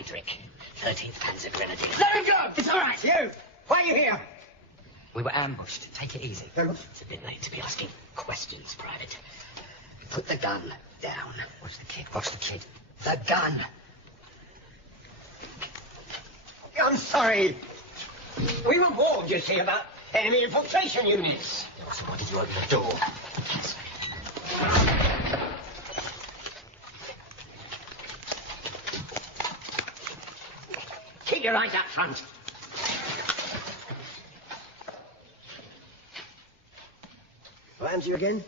Friedrich, 13th Panzer Grenadiers. Let him go! It's all right. You! Why are you here? We were ambushed. Take it easy. Ambushed? It's a bit late to be asking questions, Private. Put the gun down. Watch the kid. Watch the kid. The gun. I'm sorry. We were warned, you see, about enemy infiltration units. So why did you open the door? Yes. Keep your eyes up front. What happened to you again?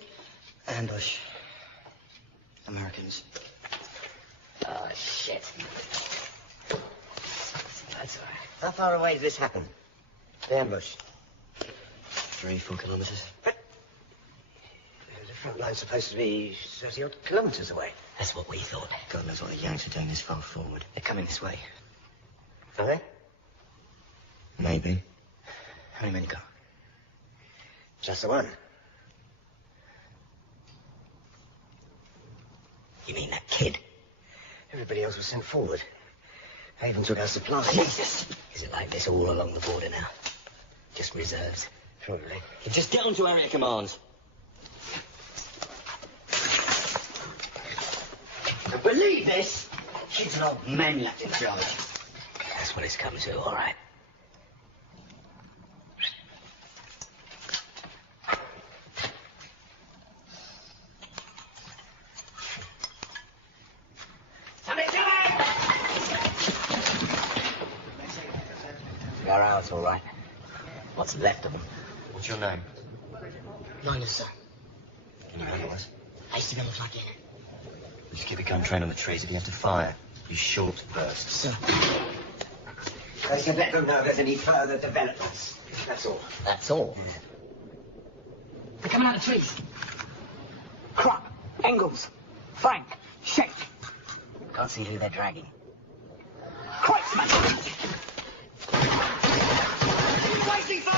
Ambush. Americans. Oh, shit. That's all right. How far away did this happen? The ambush? 3-4 kilometers. But the front line's supposed to be 30-odd kilometers away. That's what we thought. God knows what the Yanks are doing this far forward. They're coming this way. Are they? Maybe. How many men go? Just the one. You mean that kid? Everybody else was sent forward. I even took our supplies. Jesus! Is it like this all along the border now? Just reserves? Probably. You just get onto area commands. I believe this. Kids and old men left in charge. That's what it's come to, all right. They're ours, all right. What's left of them? What's your name? Minor, sir. Can you handle us? I used to never plug in. We just keep a gun trained on the trees if you have to fire. Use short bursts. Sir. I said let them know if there's any further developments. That's all. That's all? Yeah. They're coming out of the trees. Krupp, Engels, Frank, Scheck. Can't see who they're dragging. Kreutzmann! Waiting for!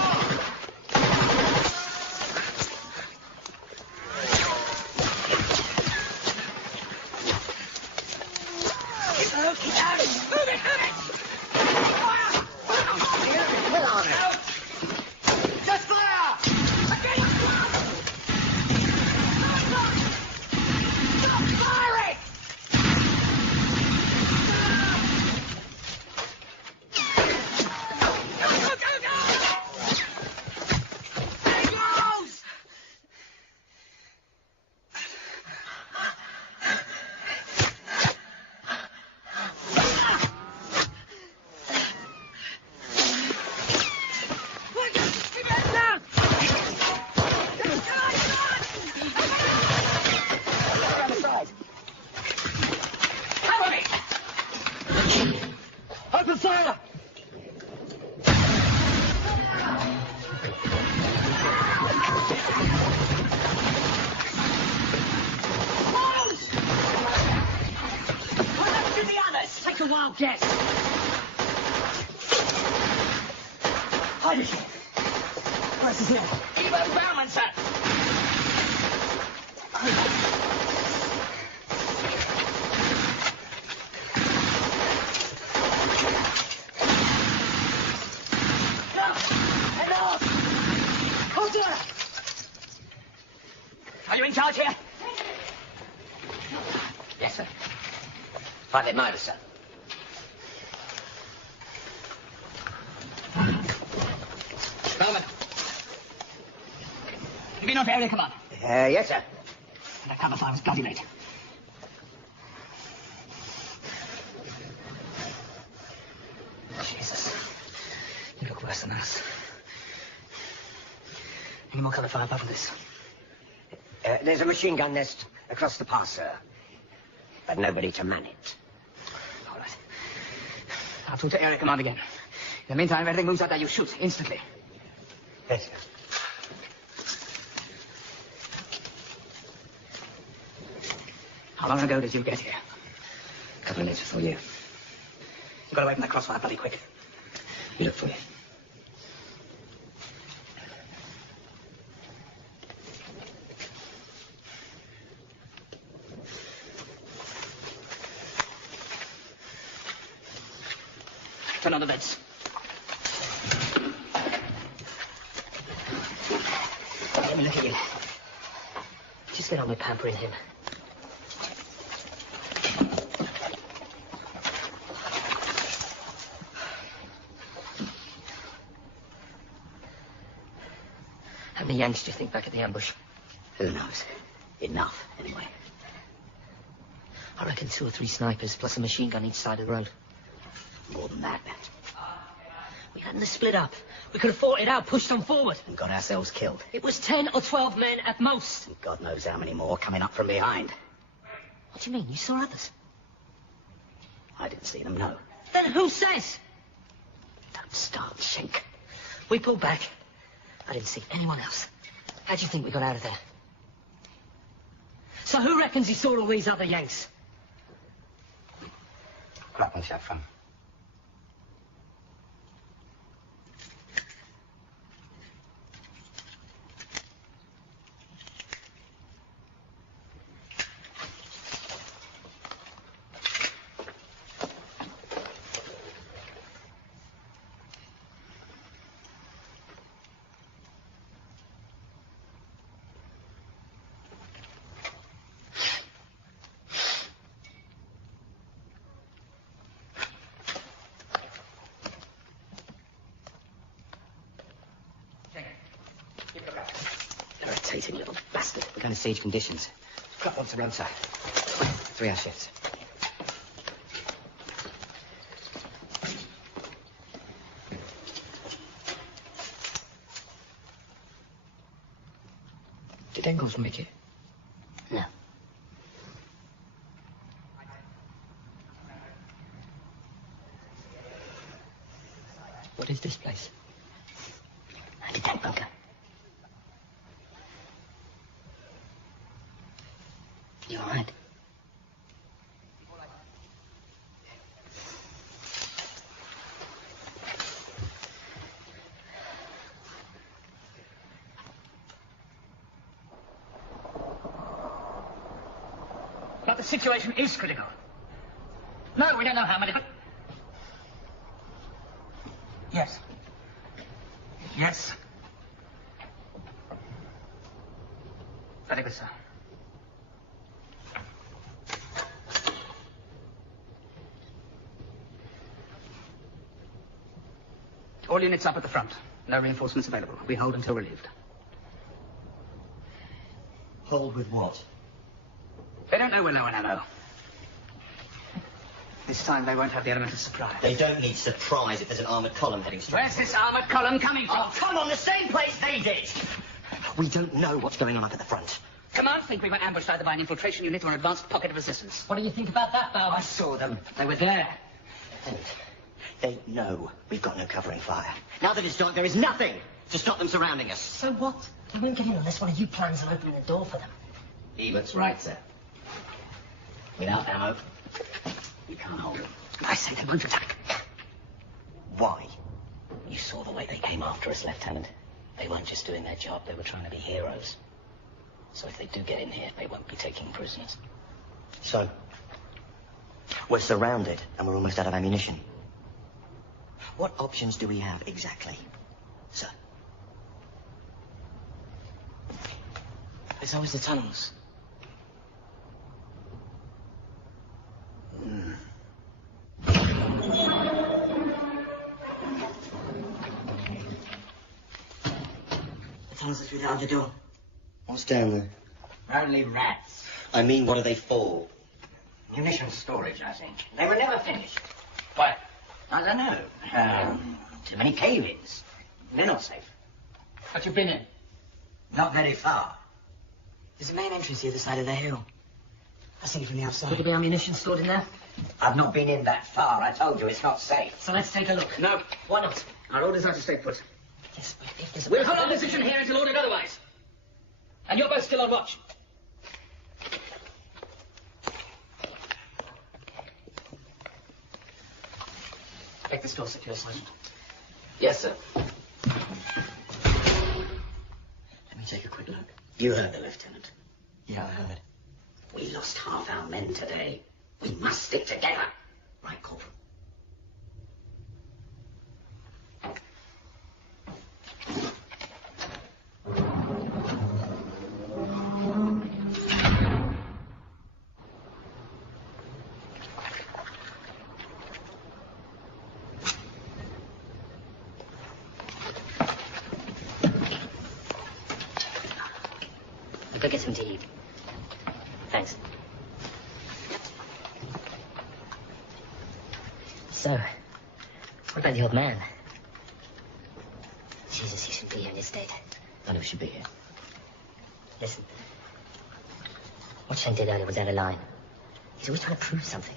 Yes. Hide it. Where's his name? Evo Bauman, sir. Enough! Order! Are you in charge here? Yes, sir. Private Myers, sir. Bowman. You've been on to area command? Yes, sir. That cover fire was bloody late. Jesus. You look worse than us. Any more cover fire apart from this? There's a machine gun nest across the pass, sir. But nobody to man it. All right. I'll talk to area command again. In the meantime, if anything moves out there, you shoot instantly. Yes, sir. How long ago did you get here? A couple of minutes before you. You got away from that crossfire bloody quick. You look for you. Turn on the vents. Let me look at you. Just get on with pampering him. How many Yanks do you think back at the ambush? Who knows? Enough, anyway. I reckon 2 or 3 snipers, plus a machine gun each side of the road. More than that. We hadn't to split up. We could have fought it out, pushed them forward. And got ourselves killed. It was 10 or 12 men at most. And God knows how many more coming up from behind. What do you mean? You saw others? I didn't see them, no. Then who says? Don't start, Shink. We pulled back. I didn't see anyone else. How do you think we got out of there? So who reckons he saw all these other Yanks? Klappenschap van. Irritating little bastard. What kind of siege conditions? Klopp wants to run, sir. 3-hour shifts. Did Engels make it? No. What is this place? Anti-tank bunker. You all right? But the situation is critical. No, we don't know how many, but... Yes. Yes. Very good, sir. All units up at the front. No reinforcements available. We hold until relieved. Hold with what? They don't know we're low on ammo. This time they won't have the element of surprise. They don't need surprise if there's an armoured column heading straight. Where's this armoured column coming from? Oh, come on, the same place they did! We don't know what's going on up at the front. Command think we were ambushed either by an infiltration unit or an advanced pocket of resistance. What do you think about that, Bowman? I saw them. They were there. They know we've got no covering fire. Now that it's dark, there is nothing to stop them surrounding us. So what? They won't get in unless one of you plans on opening the door for them. Ebert's right, sir. Without ammo, you can't hold them. I say they won't attack. Why? You saw the way they came after us, Lieutenant. They weren't just doing their job, they were trying to be heroes. So if they do get in here, they won't be taking prisoners. So? We're surrounded, and we're almost out of ammunition. What options do we have exactly, sir? There's always the tunnels. The tunnels are through the other door. What's down there? Only rats. I mean, what are they for? Munition storage, I think. They were never finished. Why? I don't know. Too many cave-ins. They're not safe. But you've been in. Not very far. There's a main entrance the other side of the hill. I see it from the outside. Could there be ammunition stored in there? I've not been in that far. I told you it's not safe. So let's take a look. No, why not? Our orders are to stay put. Yes, but if there's a... We'll hold our position here until ordered otherwise. And you're both still on watch. Make this door secure, Sergeant. Yes, sir. Let me take a quick look. You heard the lieutenant. Yeah, I heard. We lost half our men today. We must stick together. Right, Corporal. get some to eat. Thanks. So, what about the old man? Jesus, he should be here in this state. I know he should be here. Listen. What Shane did earlier was out of line. He's always trying to prove something.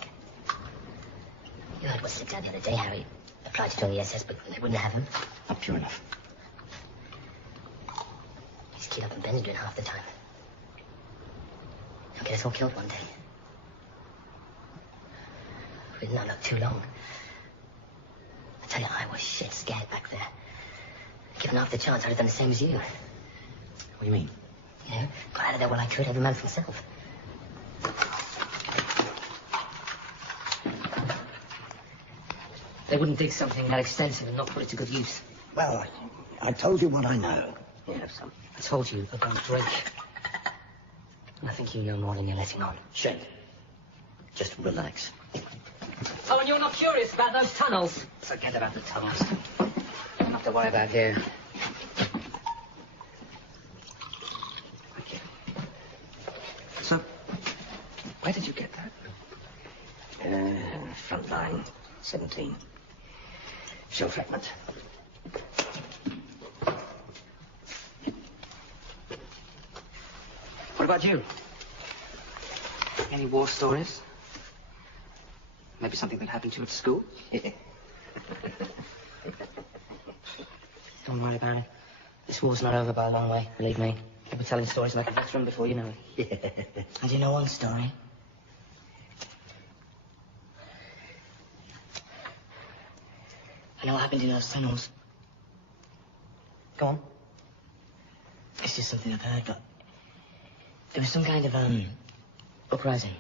You heard what slipped out the other day, Harry. Applied to join the SS, but they wouldn't have him. Not pure enough. He's keyed up in Benjamin half the time. He'll get us all killed one day. We've not looked too long. I tell you, I was shit scared back there. Given half the chance, I'd have done the same as you. What do you mean? You know, got out of there while I could, every man for himself. They wouldn't dig something that extensive and not put it to good use. Well, I told you what I know. You have some. I told you about Drake. I think you know more than you're letting on. Shane, just relax. Oh, and you're not curious about those tunnels? Forget about the tunnels. Don't have to worry about here. Okay. So, where did you get that? Front line, 17. Shell fragment. What about you? Any war stories? Maybe something that happened to you at school? Don't worry about it. This war's not over by a long way, believe me. You'll be telling stories like a veteran before you know it. And you know one story? I know what happened in those tunnels. Go on. It's just something I've heard, but there was some kind of, uprising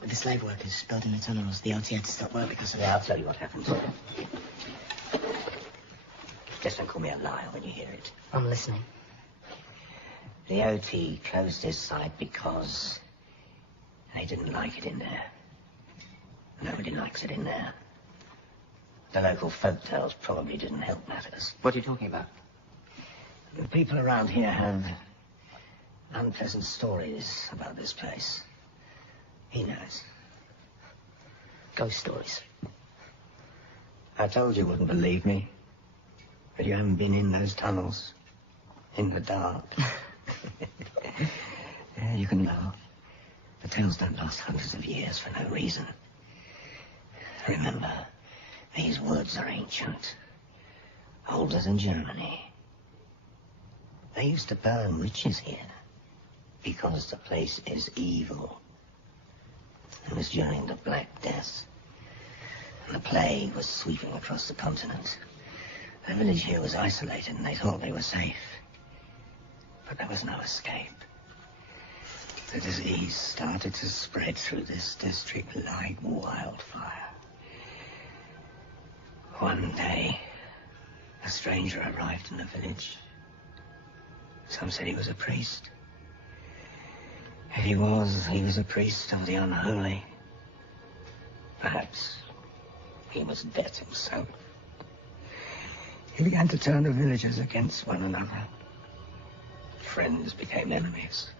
with the slave workers building the tunnels. The OT had to stop work because of Yeah, I'll tell you what happened. Just don't call me a liar when you hear it. I'm listening. The OT closed his site because they didn't like it in there. Nobody likes it in there. The local folk tales probably didn't help matters. What are you talking about? The people around here have unpleasant stories about this place. He knows. Ghost stories. I told you wouldn't believe me. But you haven't been in those tunnels. In the dark. Yeah, you can laugh. The tales don't last hundreds of years for no reason. Remember, these woods are ancient. Older than Germany. They used to burn witches here. Because the place is evil. It was during the Black Death. And the plague was sweeping across the continent. The village here was isolated and they thought they were safe. But there was no escape. The disease started to spread through this district like wildfire. One day, a stranger arrived in the village. Some said he was a priest. If he was a priest of the unholy. Perhaps he was death himself. He began to turn the villagers against one another. Friends became enemies.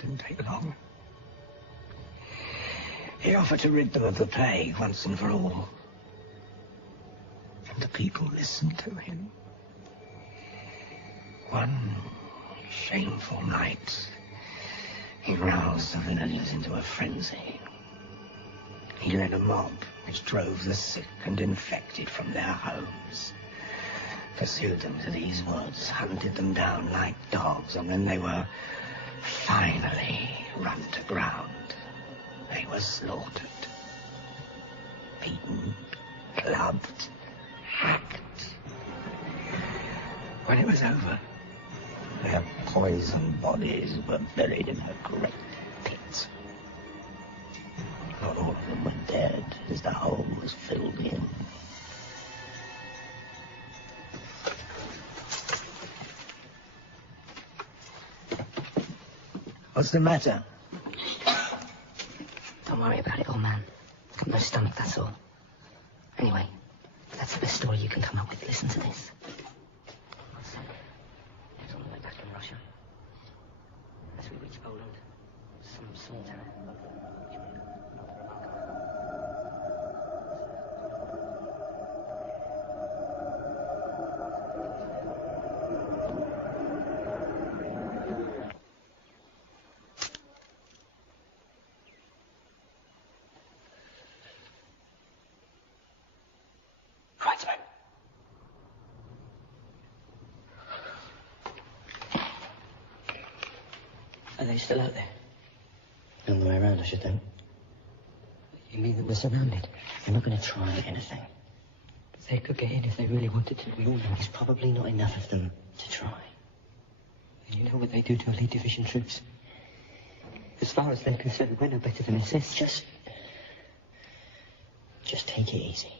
Didn't take long. He offered to rid them of the plague once and for all. And the people listened to him. One shameful night, he roused the villagers into a frenzy. He led a mob which drove the sick and infected from their homes, pursued them to these woods, hunted them down like dogs, and when they were finally run to ground, they were slaughtered, beaten, clubbed, hacked. When it was over, their poisoned bodies were buried in a great pit. Not all of them were dead, as the hole was filled in. What's the matter? Don't worry about it, old man. I've got no stomach, that's all. Anyway, if that's the best story you can come up with, listen to this. Lived on the way back in Russia. small terror. Right, sir. Are they still out there? On the way around, I should think. You mean that we're surrounded? We're not going to try anything. They could get in if they really wanted to. We all know. There's probably not enough of them to try. And you know what they do to elite division troops? As far as they're concerned, we're no better than SS. Just take it easy.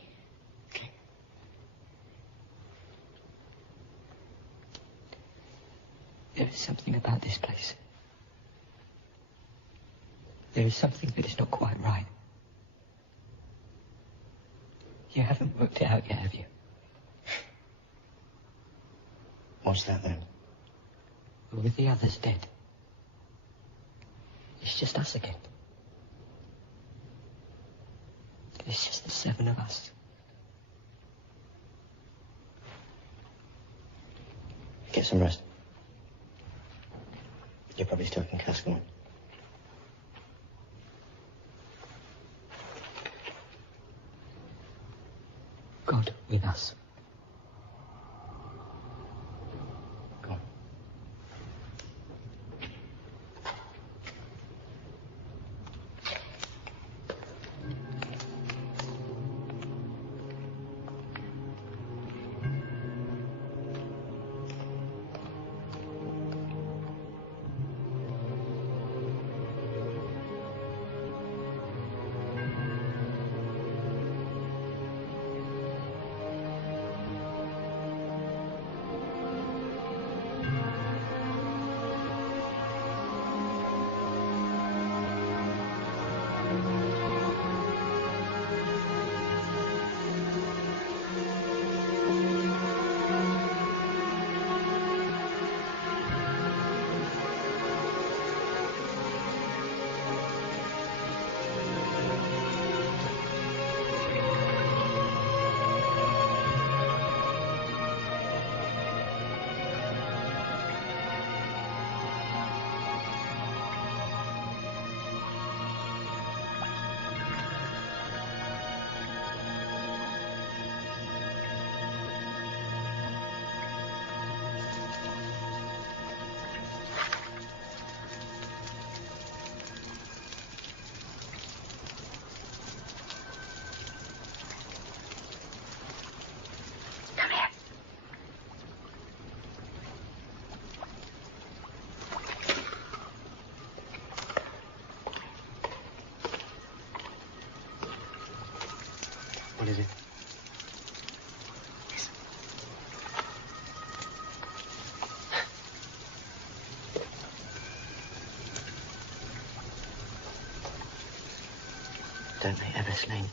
Okay. There is something about this place. There is something that is not quite right. You haven't worked it out yet, have you? What's that then? Well, with the others dead, it's just us again. It's just the 7 of us. Get some rest. You're probably still concussed, one. God with us. Go on. What is it? Don't they ever sleep?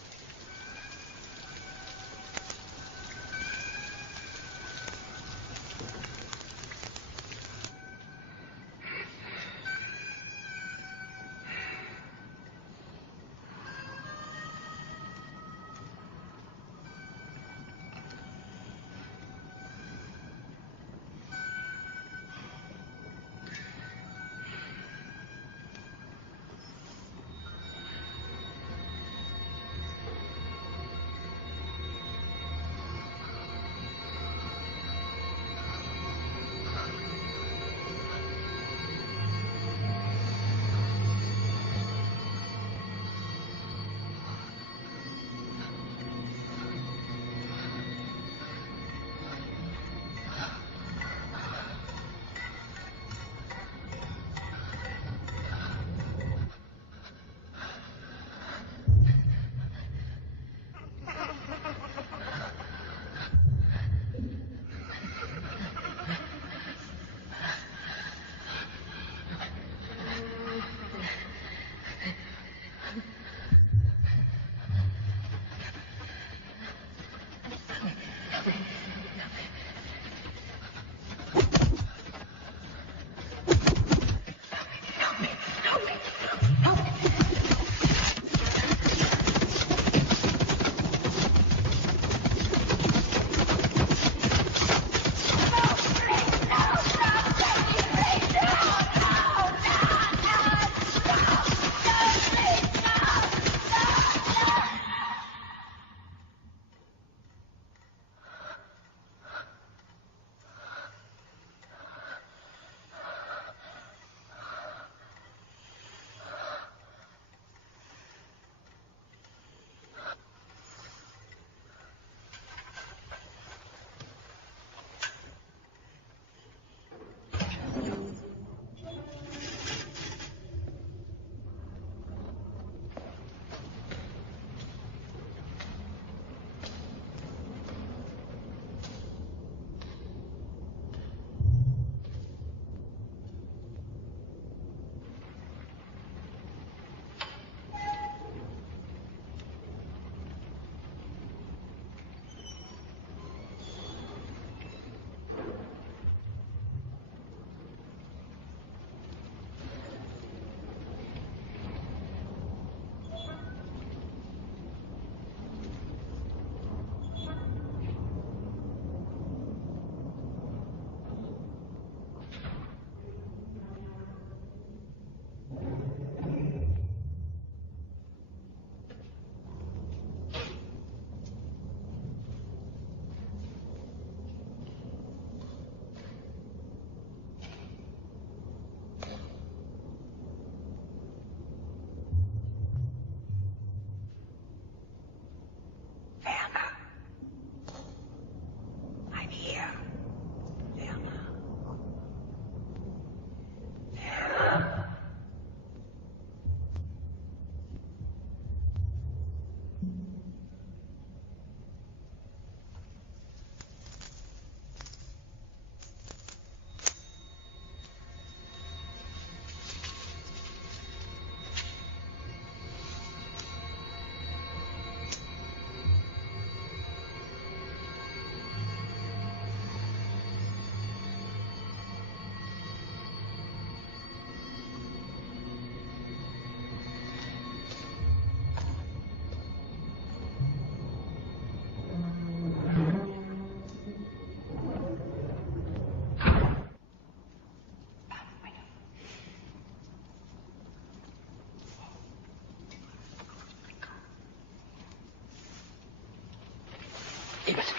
Ebert.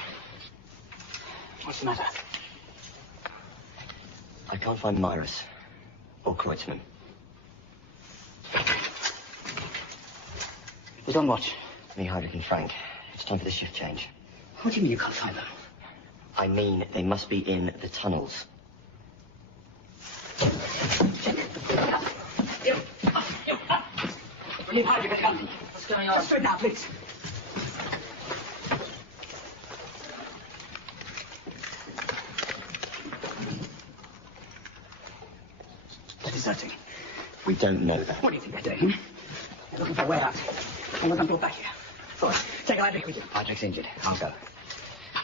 What's the matter? I can't find Myris or Kreutzmann. Who's on watch? Me, Heinrich, and Frank. It's time for the shift change. What do you mean you can't find them? I mean, they must be in the tunnels. Leave Heinrich, come. What's going on? Straight now, please. They're deserting. We don't know that. What do you think they're doing? They're looking for a way out. I want them brought back here. Go on, take Heinrich with you. Heinrich's injured. I'll go.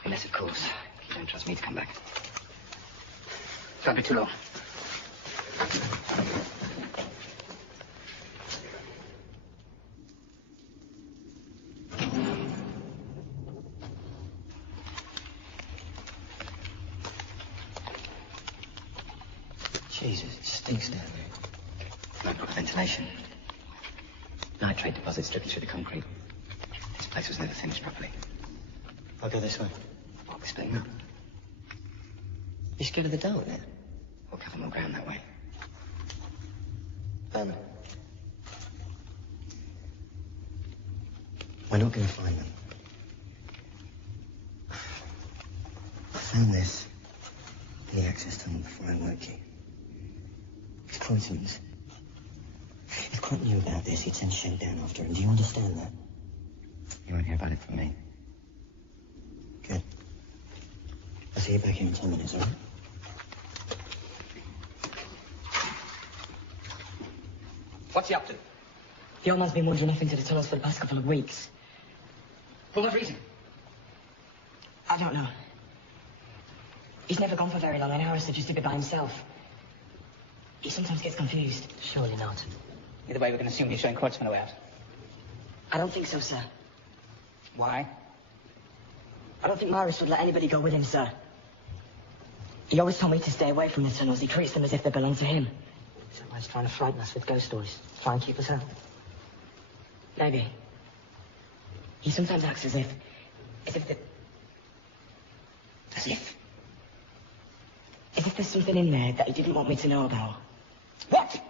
Unless, of course, you don't trust me to come back. Can't be too long. Jesus, it stinks down there. No proper ventilation. Nitrate deposits dripping through the concrete. This place was never finished properly. I'll go this way. Walk this building up. You scared of the dark there? We'll cover more ground that way. We're not going to find them. I found this in the access tunnel before I woke you. It's Kreutzmann's. If Kreutzmann knew about this, he'd send Shen down after him. Do you understand that? You won't hear about it from me. Good. I'll see you back here in 10 minutes, all right? What's he up to? The old man's been wandering off into the tunnels for the past couple of weeks. For what reason? I don't know. He's never gone for very long, and Harris said just a bit by himself. He sometimes gets confused. Surely not. Either way, we can assume he's showing Kreutzmann a way out. I don't think so, sir. Why? I don't think Myris would let anybody go with him, sir. He always told me to stay away from the tunnels. He treats them as if they belong to him. So he's trying to frighten us with ghost stories. Try and keep us out. Maybe. He sometimes acts as if there's something in there that he didn't want me to know about. What?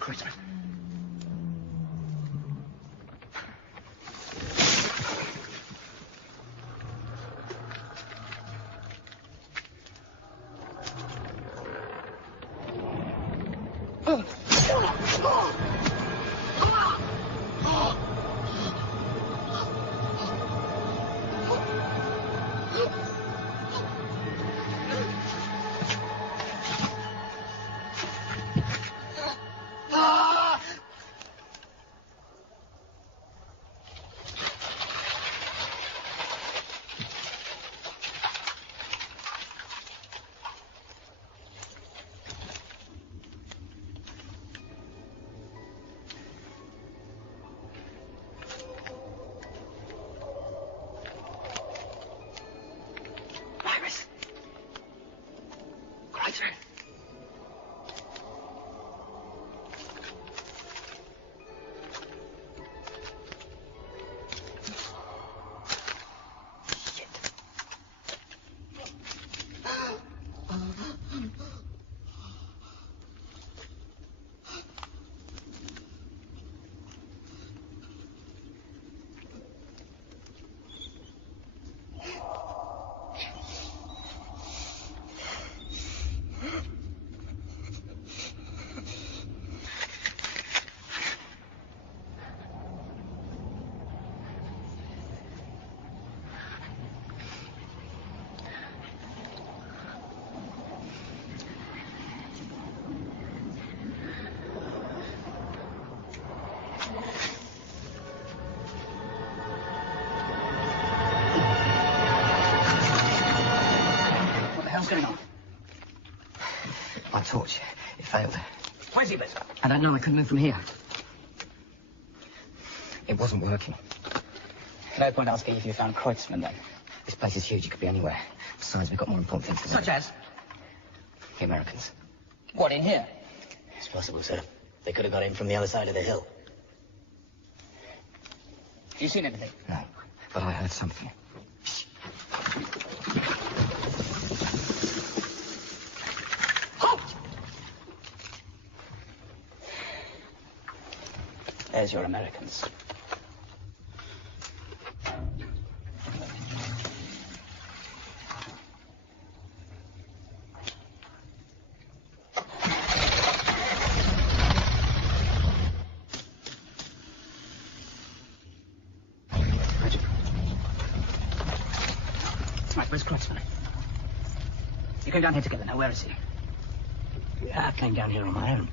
Kreutzmann. going on? My torch, it failed. Where's Hubert? I don't know, I couldn't move from here. It wasn't working. No point asking if you found Kreutzmann then. This place is huge, it could be anywhere. Besides, we've got more important things to do. Such as? The Americans. What, in here? It's possible, sir. They could have got in from the other side of the hill. Have you seen anything? No, but I heard something. Halt! There's your Americans. Where's Kreutzmann? You came down here together. Now, where is he? Yeah, I came down here on my own.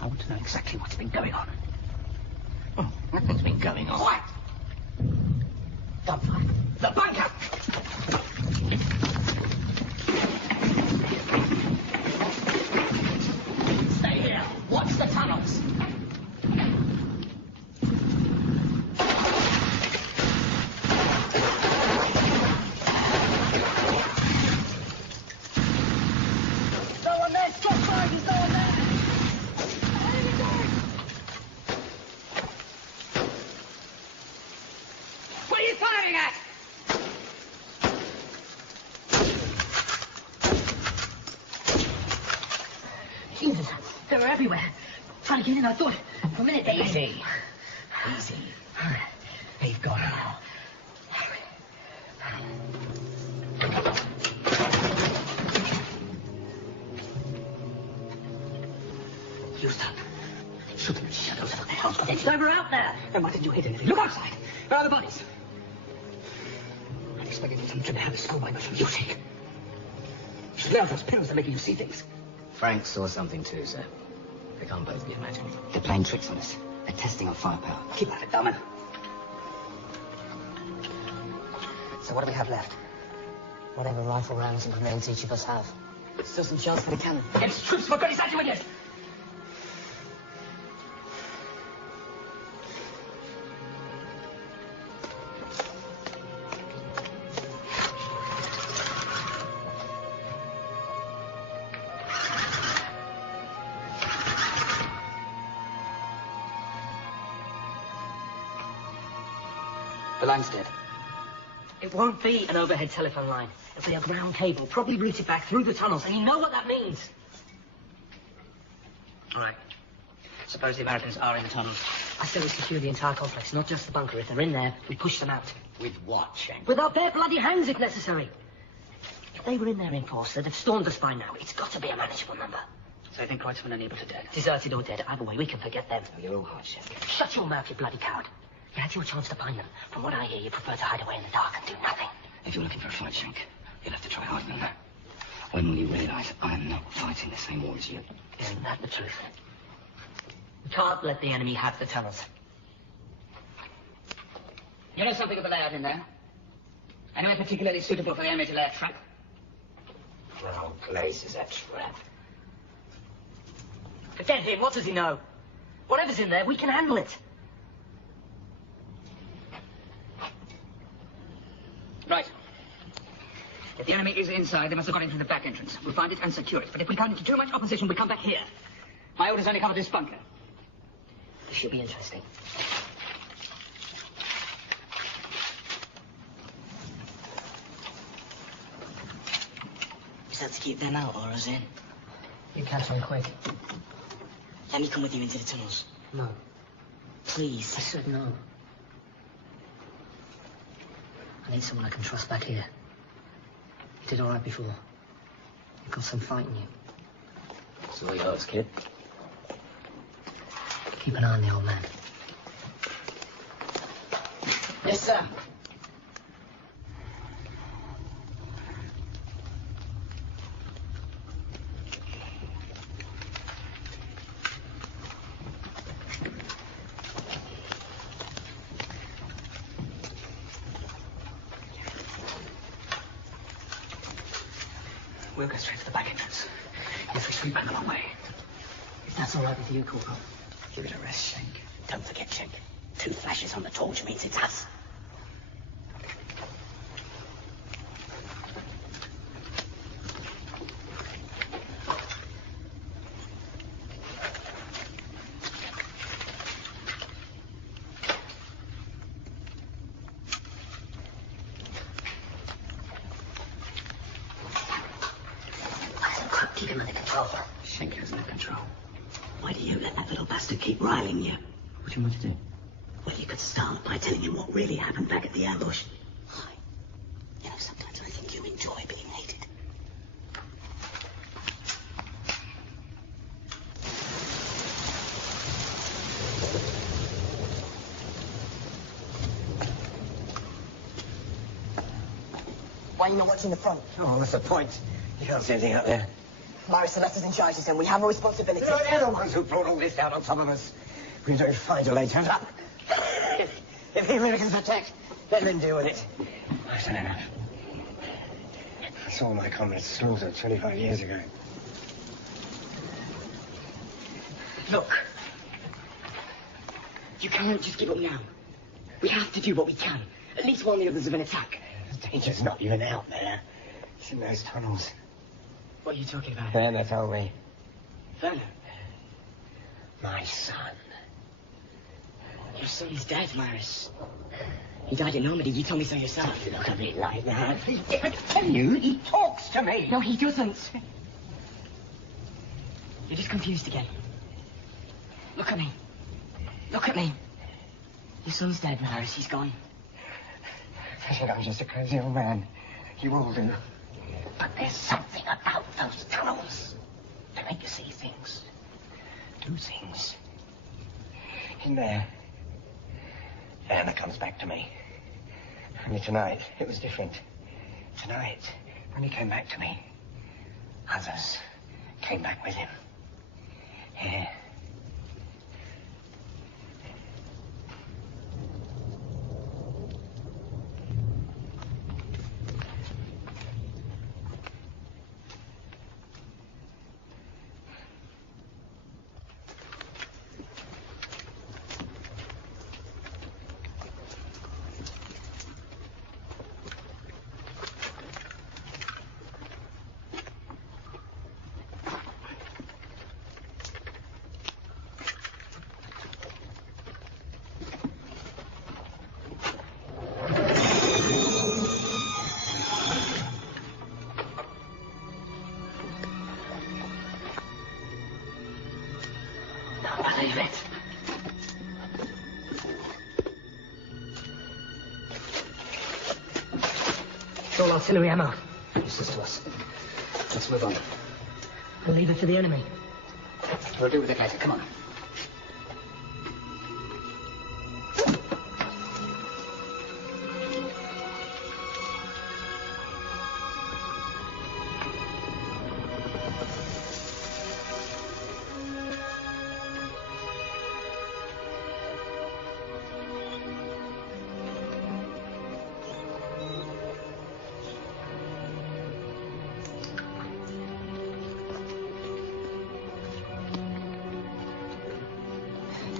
I want to know exactly what's been going on. Oh, nothing's been going on. Quiet! Gunfire. The bunker! Stay here. Watch the tunnels. They were everywhere. Trying to get in, I thought. For a minute, they... Easy. Easy. They've got her. Houston. Shoot them in shadows. What the hell's got they were out there. Then why didn't you hit anything? Look outside. Where are the bodies? I'm expecting them to have a school by from music. You should lay off those pills that are making you see things. Frank saw something too, sir. They can't both be imagined. They're playing tricks on us. They're testing our firepower. Keep at it, Bellman. So what do we have left? Whatever rifle rounds and grenades each of us have. Still some shells for the cannon. Against troops, for goodness sake, you idiot! The line's dead. It won't be an overhead telephone line. It'll be a ground cable, probably routed back through the tunnels, and you know what that means. All right. Suppose the Americans are in the tunnels. I say we secure the entire complex, not just the bunker. If they're in there, we push them out. With what, Shank? Without their bloody hands, if necessary. If they were in there in force, they'd have stormed us by now. It's got to be a manageable number. So I think Kreutzmann and Ebert are dead. Deserted or dead, either way, we can forget them. Oh, you're all hot, Shank. Shut your mouth, you bloody coward. You had your chance to find them. From what I hear, you prefer to hide away in the dark and do nothing. If you're looking for a fight, Shank, you'll have to try harder than that. When will you realise I'm not fighting the same war as you? Isn't that the truth? We can't let the enemy have the tunnels. You know something of the layout in there? Anywhere particularly suitable for the enemy to lay a trap? The whole place is a trap. Forget him, what does he know? Whatever's in there, we can handle it. Right. If the enemy is inside, they must have got in through the back entrance. We'll find it and secure it. But if we come into too much opposition, we come back here. My orders only cover this bunker. This should be interesting. Is that to keep them out or us in? You catch on quick. Let me come with you into the tunnels. No. Please. I said no. I need someone I can trust back here. You did all right before. You've got some fight in you. It's all yours, kid. Keep an eye on the old man. Yes, sir. We'll go straight for the back entrance. If we sweep back a long way. If that's all right with you, Corporal. Give it a rest, Shank. Don't forget, Shank. 2 flashes on the torch means it's us. Keep him under control. Shank has no control. Why do you let that little bastard keep riling you? What do you want to do? Well, you could start by telling him what really happened back at the ambush. Hi. You know, sometimes I think you enjoy being hated. Why are you not watching the front? Oh, what's the point? You can't see anything up there. Myra Celeste's in charge, and we have a responsibility. They're the ones who brought all this down on top of us. We don't find a lay turn up. If the Americans attack, let them deal with it. I've done enough. I saw my comrades slaughtered 25 years ago. Look. You can't just give up now. We have to do what we can. At least warn the others of an attack. The danger's not even out there. It's in those tunnels. What are you talking about? Werner told me. Werner? My son. Your son's dead, Maris. He died in Normandy. You told me so yourself. Don't look at me like that. He didn't tell you. He talks to me. No, he doesn't. You're just confused again. Look at me. Look at me. Your son's dead, Maris. He's gone. I think I'm just a crazy old man. You all do. But there's something about those tunnels to make you see things. Do things. In there. Anna comes back to me. Only tonight, it was different. Tonight, when he came back to me, others came back with him. Yeah. Believe it. It's all artillery ammo. Useless to us. Let's move on. And leave it for the enemy. We'll deal with it later. Come on.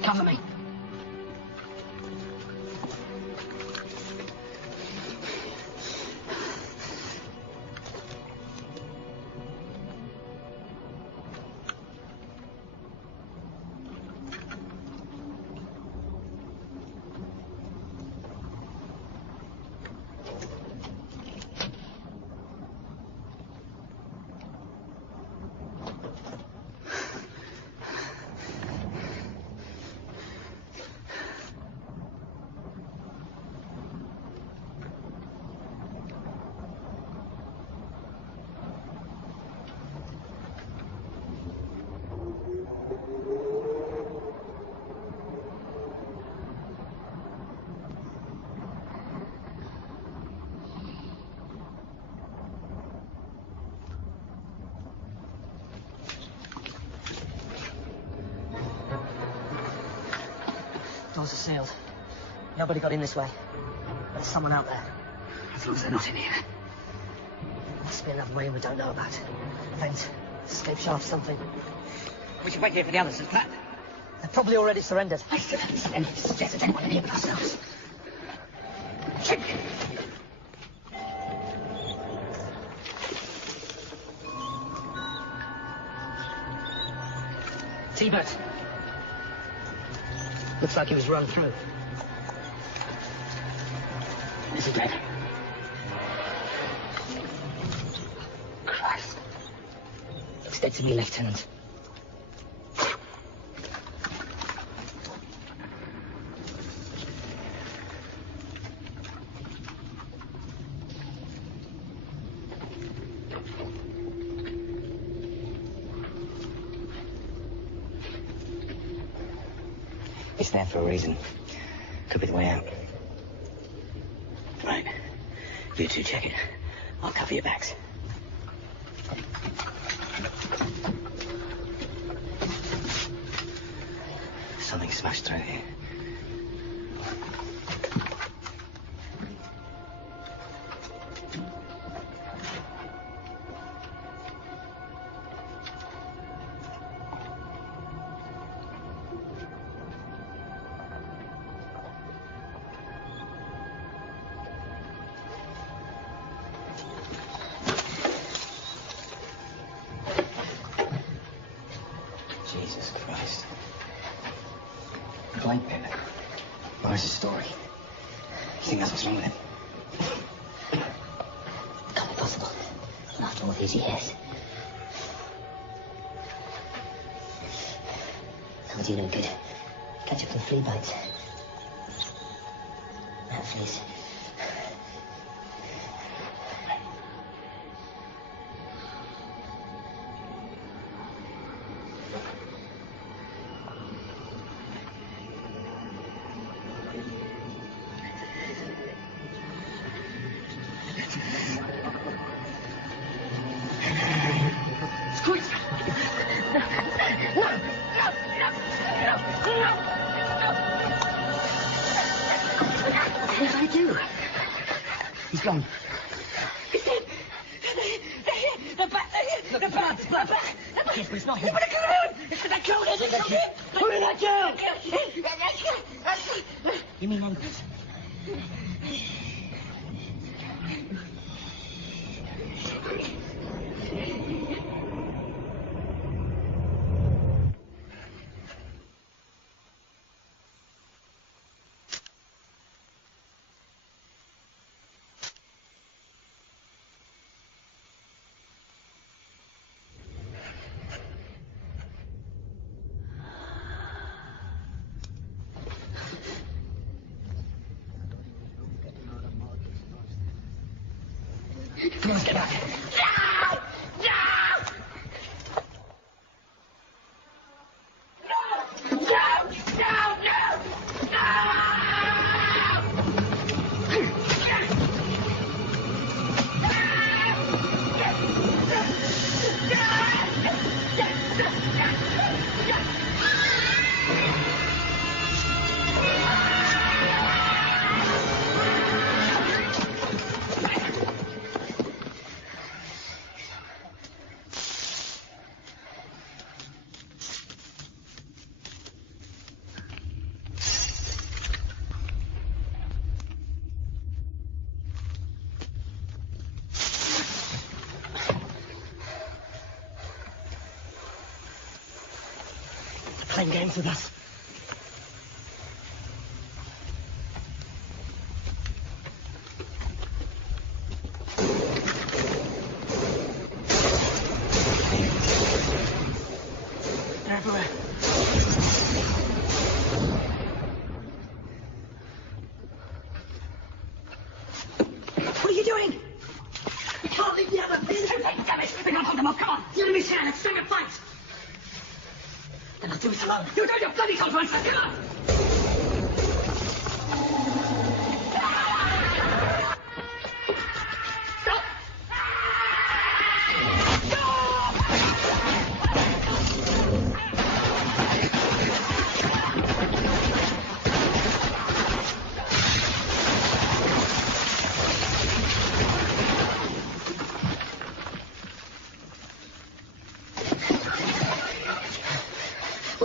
Cover me. Doors are sealed. Nobody got in this way. There's someone out there. As long as they're not in here. Must be another way we don't know about. Vent, escape shaft, something. We should wait here for the others, as planned. They've probably already surrendered. I still haven't seen any suggested anyone in here but ourselves. Check. T-Bert. Looks like he was run through. Is he dead? Christ. Looks dead to me, Lieutenant. It's there for a reason. Could be the way out. Right. You two check it. I'll cover your backs. Something smashed through here. Jesus Christ. The light pin. Where's his story? You think that's what's wrong with him? Can't be possible. Not after all these years. That would do no good. Catch up on flea bites. Rat fleas. What did I do? He's gone. He's dead. The bat. The blood. Yes, but it's not him. But I killed him. I killed him. Who did I kill? You mean Empress? Come on, let's get back. Playing games with us. They're everywhere. What are you doing? You can't leave the other things. Damn it! We're not holding them up. Come on. The enemy's here. Let's string a fight. Then I'll do it alone. You don't your bloody self, man. Come on.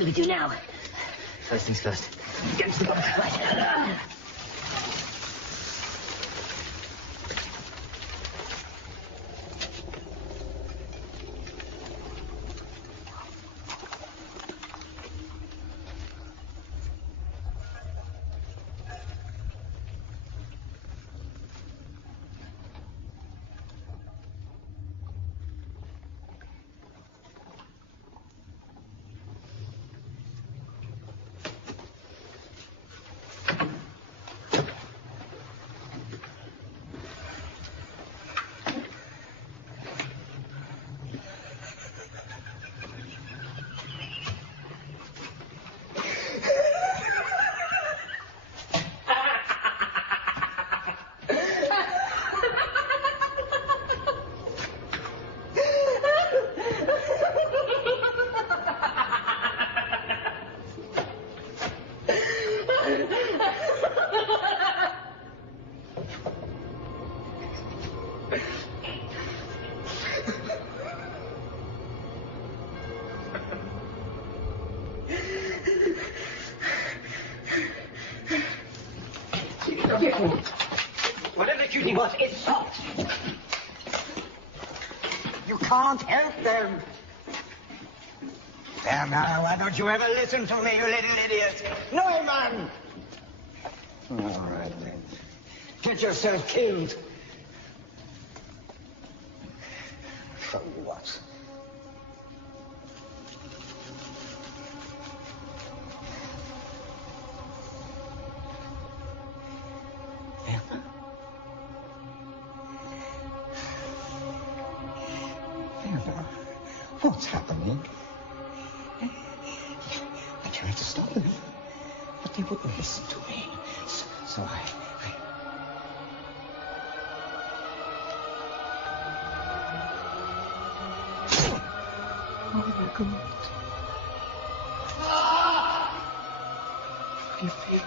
What do we do now? First things first. Get into the box. Right. Whatever Judy was, it's salt. You can't help them. There now, why don't you ever listen to me, you little idiot? No, man! All right, then. Get yourself killed. From what? What's happening? I tried to stop them, but they wouldn't listen to me. So I... Oh, my God. How do you feel?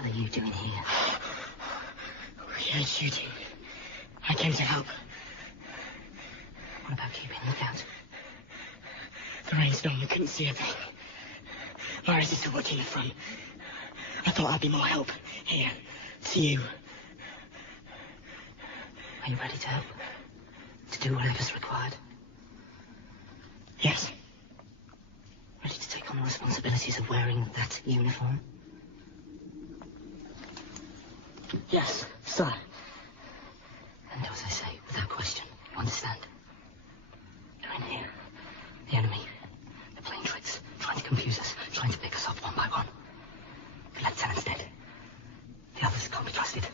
What are you doing here? We ain't shooting. I came to help. What about keeping lookout? The rainstorm, we couldn't see a thing. Morris is still watching the front. I thought I'd be more help. Here, to you. Are you ready to help? To do whatever's required. Yes. Ready to take on the responsibilities of wearing that uniform? Yes, sir. And as I say, without question, you understand? They're in here. The enemy. They're playing tricks, trying to confuse us, trying to pick us off one by one. The lieutenant's dead. The others can't be trusted.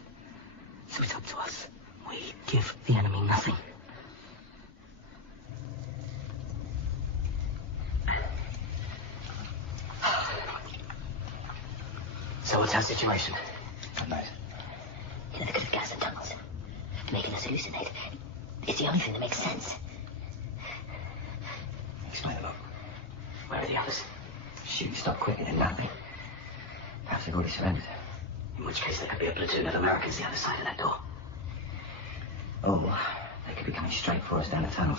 So it's up to us. We give the enemy nothing. So what's our situation? God knows. They're good at gas and tunnels. Making us hallucinate. It's the only thing that makes sense. Explain a lot. Where are the others? Shoot, stop quick and then nothing. Perhaps they've already surrendered. In which case there could be a platoon of Americans the other side of that door. Oh, they could be coming straight for us down the tunnels.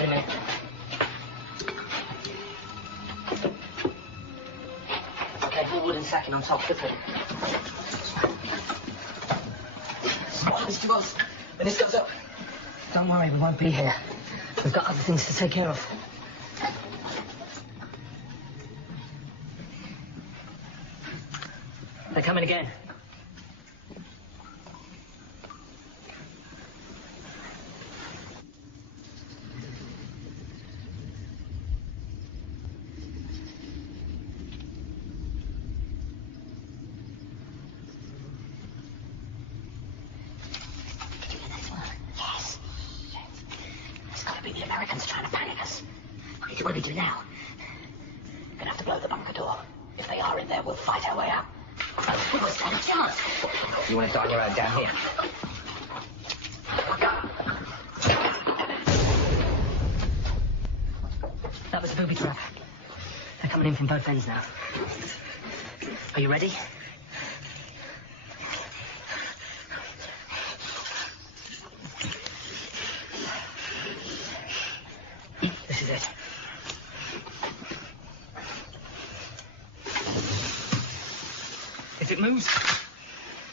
Wait a minute. Okay, put wooden sacking on top, quickly. What happens to us when this goes up? Don't worry, we won't be here. We've got other things to take care of. They're coming again. Did you hear that as well? Yes. It's gotta be the Americans trying to panic us. What do we do now? Gonna have to blow the bunker door. If they are in there, we'll fight our way out. We will stand a chance. You want to die on your own down here? That was a booby trap. They're coming in from both ends now. Are you ready? This is it. If it moves,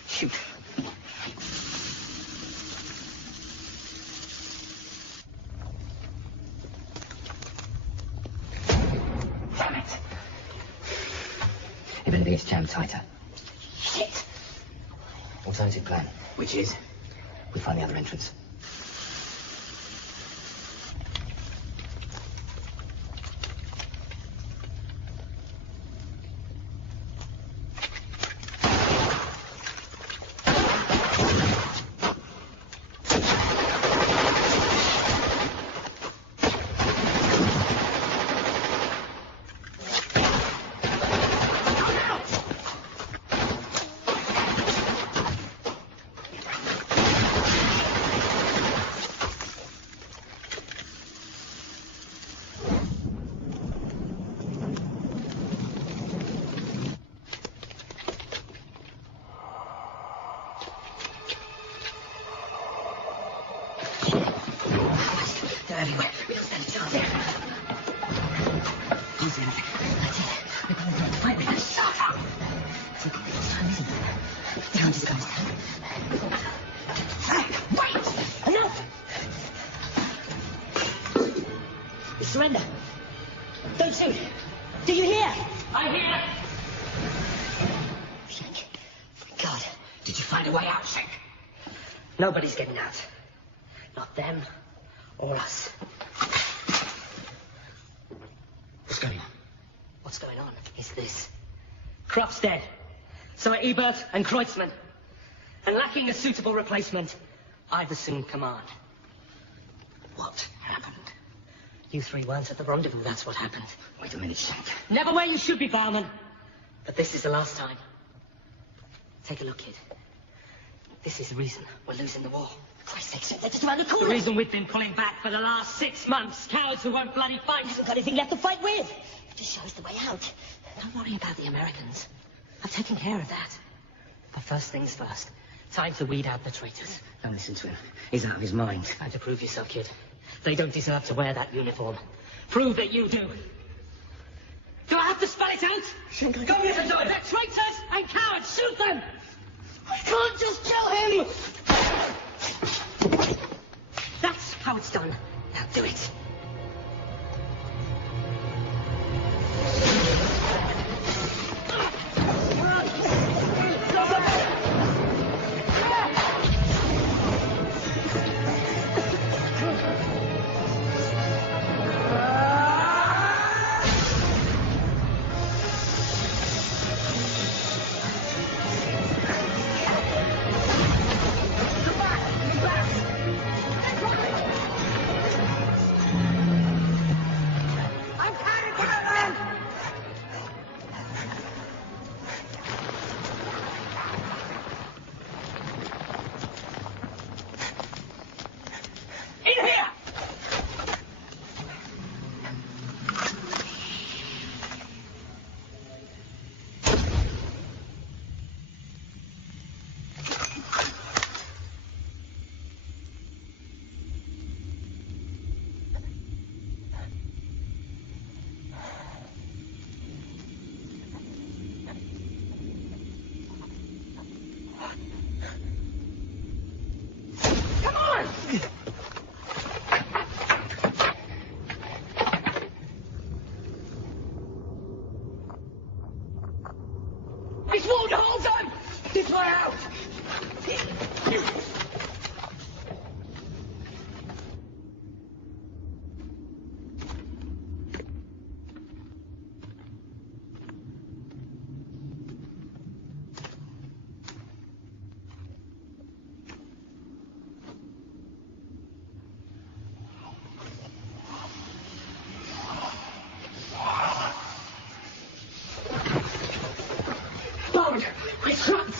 shoot. Damn it. It better be jammed tighter. Shit. Alternative plan. Which is? We find the other entrance. They're everywhere. We don't stand a chance here. Don't say anything. That's it. We're going to fight with them. Shut up. It's a it's time, isn't it? The hunt is coming. Wait! Enough! Surrender. Don't shoot. Do you hear? I hear. Shank. God. Did you find a way out, Shank? Nobody's getting out. Not them or us. What's going on? What's going on is this. Krupp's dead. So are Ebert and Kreutzmann. And lacking a suitable replacement, I've assumed command. What happened? You three weren't at the rendezvous, that's what happened. Wait a minute, Shank. Never where you should be, Barman. But this is the last time. Take a look, kid. This is the reason we're losing the war. Christ's sake, they're just around the The corner. reason we've been pulling back for the last 6 months. Cowards who won't bloody fight. We haven't got anything left to fight with. Just show us the way out. Don't worry about the Americans. I've taken care of that. But first things first. Time to weed out the traitors. Don't listen to him. He's out of his mind. Time to prove yourself, kid. They don't deserve to wear that uniform. Prove that you do. Do I have to spell it out? Schenker, go get him! They're traitors and cowards! Shoot them! I can't just kill him! That's how it's done. Now do it.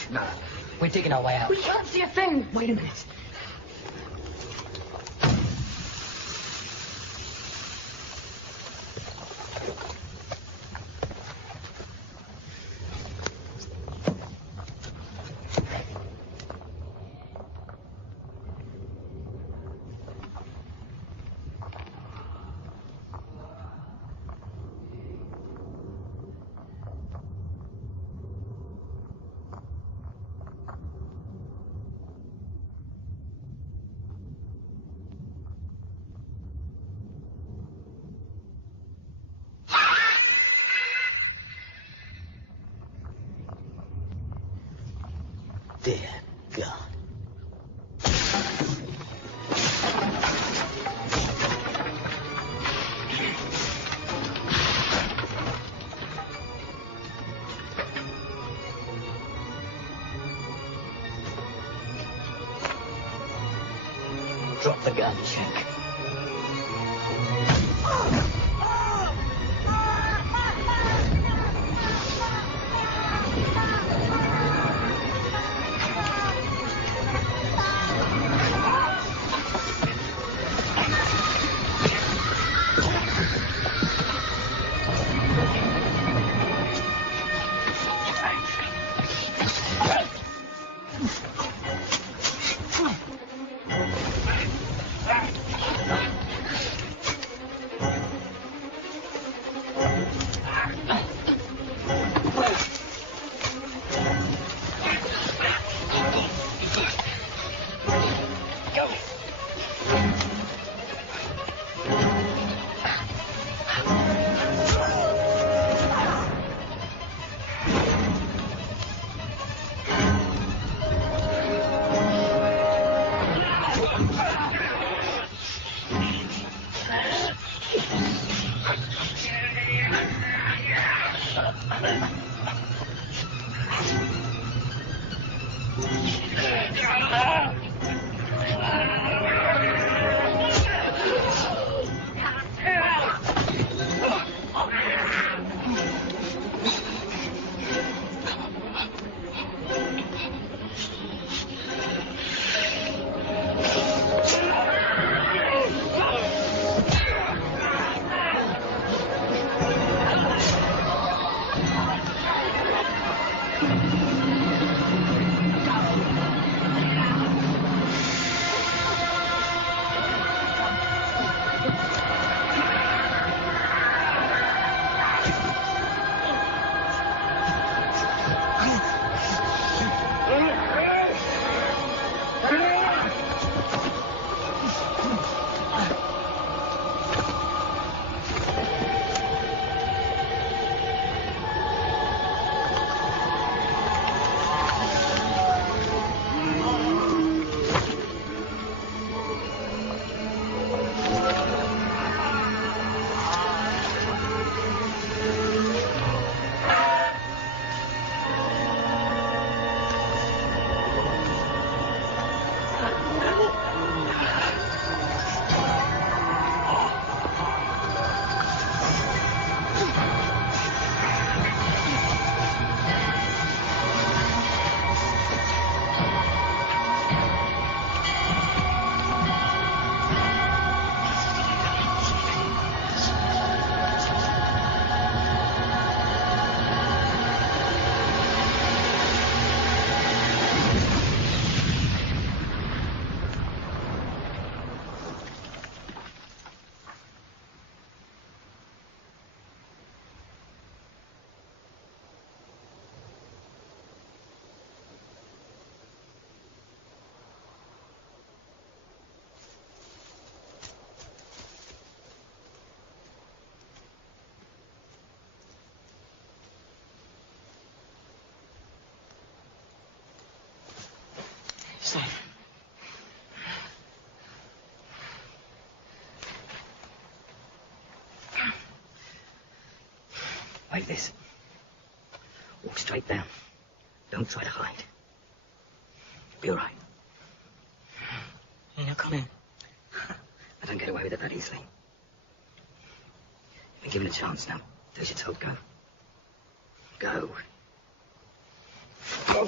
No, we're digging our way out. We can't see a thing. Wait a minute. Dear God. Drop the gun, Shank. Safe. Like this. Walk straight down. Don't try to hide. Be all right. You're not coming. I don't get away with it that easily. You've been given a chance now. Do as you're told. Go. Go. Go.